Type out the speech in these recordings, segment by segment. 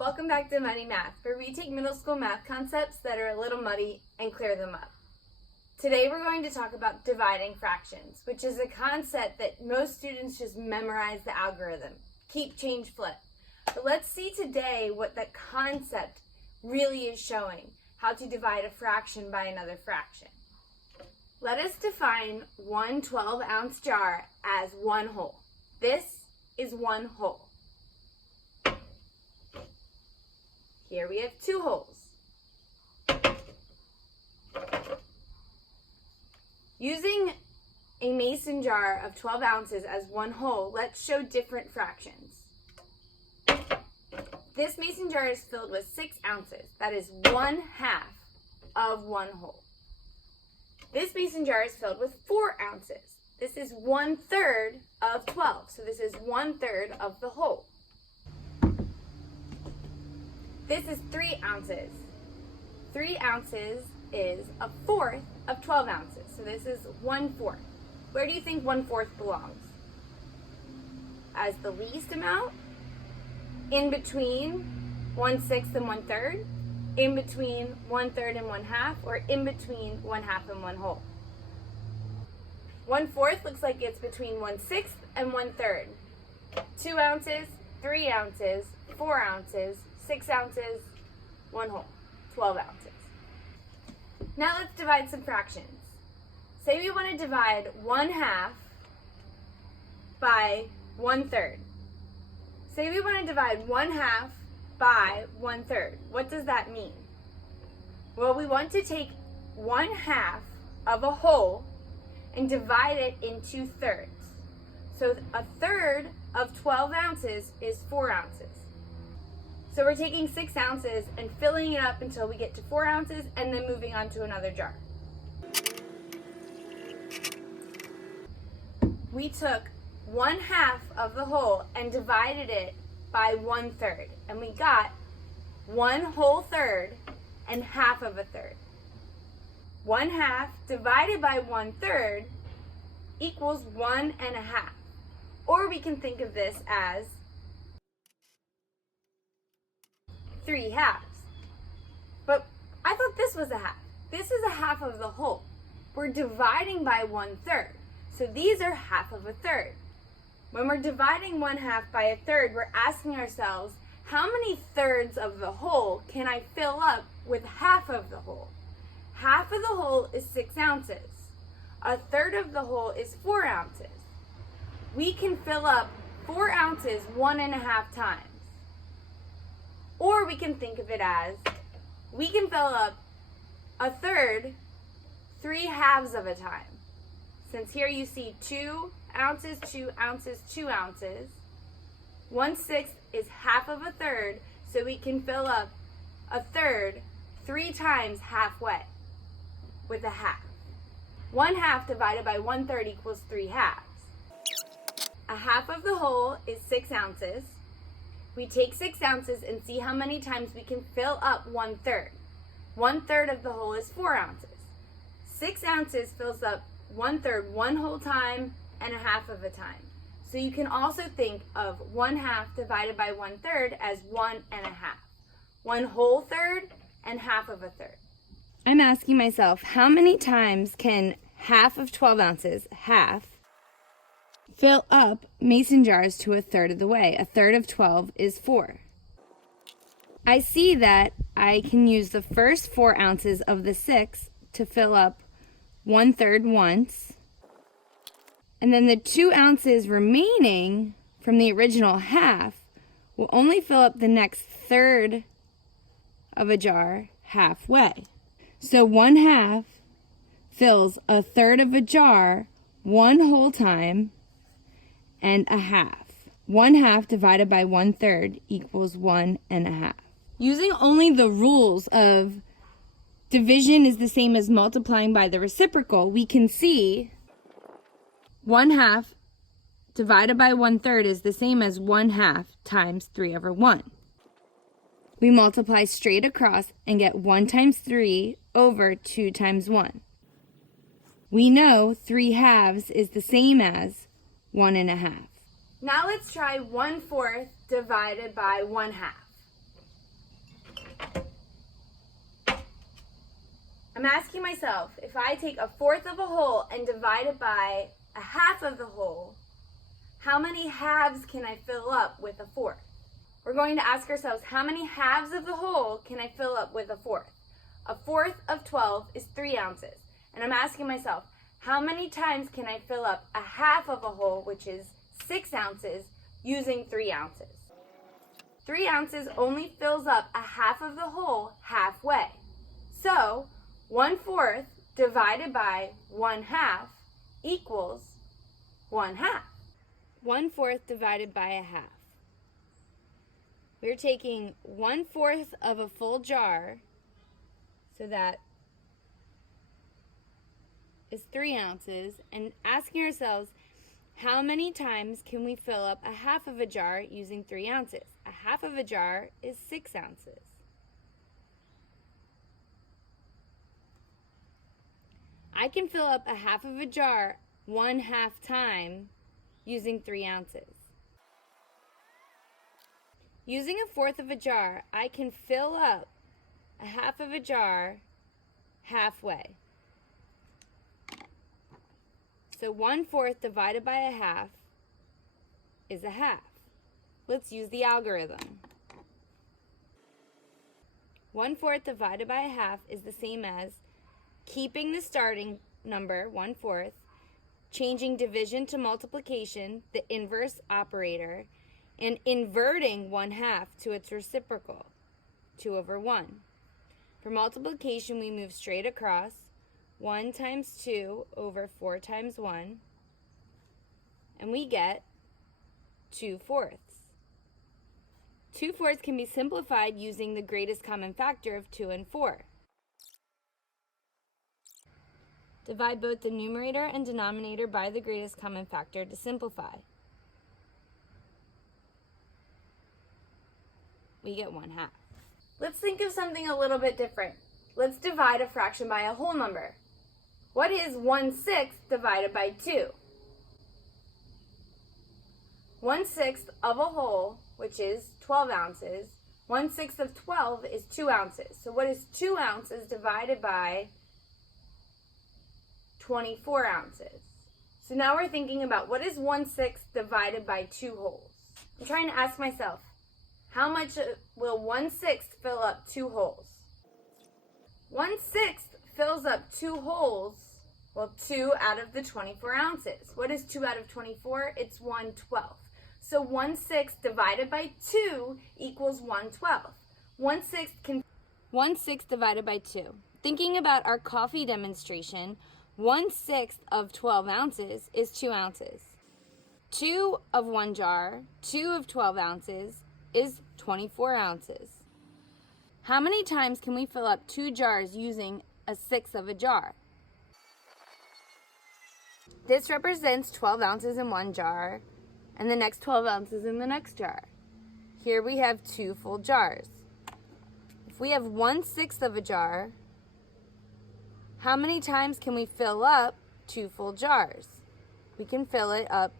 Welcome back to Muddy Math, where we take middle school math concepts that are a little muddy and clear them up. Today we're going to talk about dividing fractions, which is a concept that most students just memorize the algorithm. Keep, change, flip. But let's see today what the concept really is showing, how to divide a fraction by another fraction. Let us define one 12-ounce jar as one whole. This is one whole. Here we have two wholes. Using a mason jar of 12 ounces as one whole, let's show different fractions. This mason jar is filled with 6 ounces. That is 1/2 of one whole. This mason jar is filled with 4 ounces. This is 1/3 of 12. So this is 1/3 of the whole. This is 3 ounces. 3 ounces is 1/4 of 12 ounces. So this is 1/4. Where do you think 1/4 belongs? As the least amount? In between 1/6 and 1/3? In between 1/3 and 1/2? Or in between 1/2 and 1 whole? 1/4 looks like it's between 1/6 and 1/3. 2 ounces, 3 ounces, 4 ounces, 6 ounces, 1 whole, 12 ounces. Now let's divide some fractions. Say we want to divide 1/2 by 1/3. Say we want to divide 1/2 by 1/3. What does that mean? Well, we want to take 1/2 of a whole and divide it into thirds. So 1/3 of 12 ounces is 4 ounces. So we're taking 6 ounces and filling it up until we get to 4 ounces and then moving on to another jar. We took 1/2 of the whole and divided it by 1/3. And we got 1 whole third and 1/2 of a third. 1/2 divided by 1/3 equals 1.5. Or we can think of this as 3 halves. But I thought this was a half. This is 1/2 of the whole. We're dividing by 1/3. So these are 1/2 of a third. When we're dividing 1/2 by a third, we're asking ourselves, how many thirds of the whole can I fill up with 1/2 of the whole? 1/2 of the whole is 6 ounces. 1/3 of the whole is 4 ounces. We can fill up 4 ounces 1.5 times. Or we can think of it as, we can fill up 1/3 3 halves of a time. Since here you see 2 ounces, 2 ounces, 2 ounces. 1/6 is 1/2 of a third, so we can fill up 1/3 3 times halfway with 1/2. 1/2 divided by 1/3 equals 3 halves. 1/2 of the whole is 6 ounces. We take 6 ounces and see how many times we can fill up 1/3. 1/3 of the whole is 4 ounces. 6 ounces fills up 1/3 one whole time and 1/2 of a time. So you can also think of 1/2 divided by 1/3 as 1.5. 1 whole third and 1/2 of a third. I'm asking myself, how many times can 1/2 of 12 ounces, fill up mason jars to 1/3 of the way? 1/3 of 12 is 4. I see that I can use the first 4 ounces of the 6 to fill up 1/3 once. And then the 2 ounces remaining from the original 1/2 will only fill up the next third of a jar halfway. So 1/2 fills 1/3 of a jar 1 whole time and 1/2. 1/2 divided by 1/3 equals 1.5. Using only the rules of division is the same as multiplying by the reciprocal, we can see 1/2 divided by 1/3 is the same as 1/2 times 3/1. We multiply straight across and get 1 times 3 over 2 times 1. We know 3 halves is the same as 1.5. Now let's try 1/4 divided by 1/2. I'm asking myself, if I take a fourth of a whole and divide it by a half of the whole, how many halves can I fill up with a fourth? We're going to ask ourselves, how many halves of the whole can I fill up with a fourth? A fourth of 12 is 3 ounces. And I'm asking myself, how many times can I fill up a half of a whole, which is 6 ounces, using 3 ounces? 3 ounces only fills up a half of the whole halfway. So, 1/4 divided by 1/2 equals 1/2. 1/4 divided by a half. We're taking 1/4 of a full jar, so that is 3 ounces, and asking ourselves, how many times can we fill up a half of a jar using 3 ounces? A half of a jar is 6 ounces. I can fill up a half of a jar 1/2 time using 3 ounces. Using a fourth of a jar, I can fill up a half of a jar halfway. So 1/4 divided by a half is a half. Let's use the algorithm. 1/4 divided by a half is the same as keeping the starting number, 1/4, changing division to multiplication, the inverse operator, and inverting 1/2 to its reciprocal, 2/1. For multiplication, we move straight across, 1 times 2 over 4 times 1, and we get 2/4. 2/4 can be simplified using the greatest common factor of 2 and 4. Divide both the numerator and denominator by the greatest common factor to simplify. We get 1/2. Let's think of something a little bit different. Let's divide a fraction by a whole number. What is 1/6 divided by 2? 1/6 of a whole, which is 12 ounces. 1/6 of 12 is 2 ounces. So what is 2 ounces divided by 24 ounces? So now we're thinking about what is 1/6 divided by 2 wholes. I'm trying to ask myself, how much will 1/6 fill up 2 wholes? 1/6 fills up 2 wholes, well, 2 out of the 24 ounces. What is 2 out of 24? It's 1/12. So 1/6 divided by 2 equals 1/12. 1/6 divided by 2. Thinking about our coffee demonstration, 1/6 of 12 ounces is 2 ounces. 2 of 1 jar, 2 of 12 ounces, is 24 ounces. How many times can we fill up 2 jars using a 1/6 of a jar? This represents 12 ounces in 1 jar, and the next 12 ounces in the next jar. Here we have 2 full jars. If we have 1/6 of a jar, how many times can we fill up 2 full jars? We can fill it up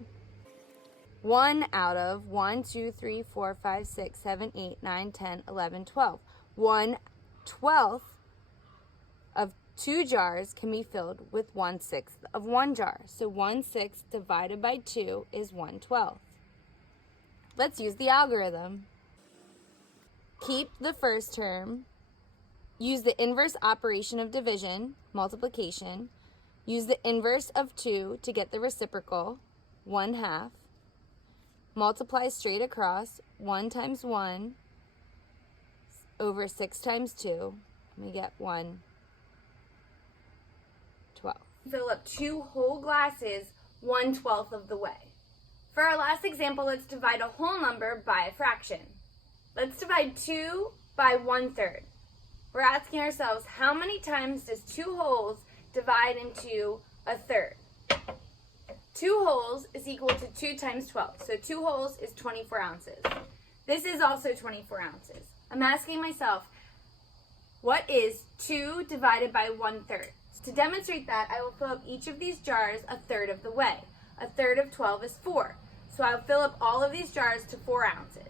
1 out of 1, 2, 3, 4, 5, 6, 7, 8, 9, 10, 11, 12. 1/12 of 2 jars can be filled with 1/6 of 1 jar. So 1/6 divided by 2 is 1/12. Let's use the algorithm. Keep the first term. Use the inverse operation of division, multiplication. Use the inverse of 2 to get the reciprocal, 1/2. Multiply straight across, 1 times 1 over 6 times 2, and we get 1/12. Fill up 2 whole glasses 1/12 of the way. For our last example, let's divide a whole number by a fraction. Let's divide 2 by 1/3. We're asking ourselves, how many times does 2 wholes divide into a third? 2 wholes is equal to 2 times 12. So 2 wholes is 24 ounces. This is also 24 ounces. I'm asking myself, what is 2 divided by 1/3? To demonstrate that, I will fill up each of these jars a third of the way. A third of 12 is 4. So I'll fill up all of these jars to 4 ounces.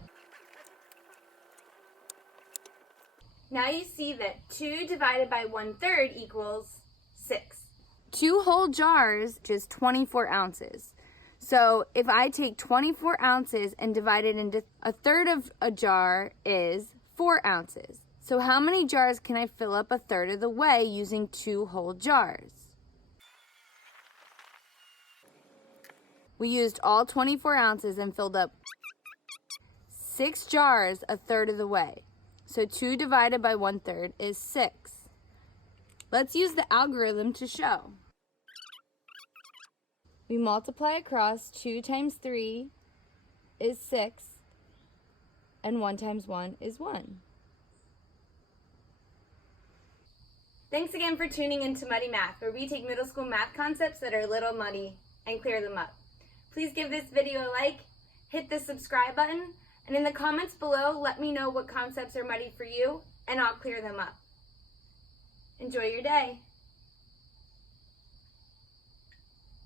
Now you see that 2 divided by 1/3 equals 6. 2 whole jars is 24 ounces. So if I take 24 ounces and divide it into 1/3 of a jar is 4 ounces. So how many jars can I fill up 1/3 of the way using 2 whole jars? We used all 24 ounces and filled up 6 jars 1/3 of the way. So 2 divided by 1/3 is 6. Let's use the algorithm to show. We multiply across. 2 times 3 is 6, and 1 times 1 is 1. Thanks again for tuning into Muddy Math, where we take middle school math concepts that are a little muddy and clear them up. Please give this video a like, hit the subscribe button, and in the comments below, let me know what concepts are muddy for you, and I'll clear them up. Enjoy your day.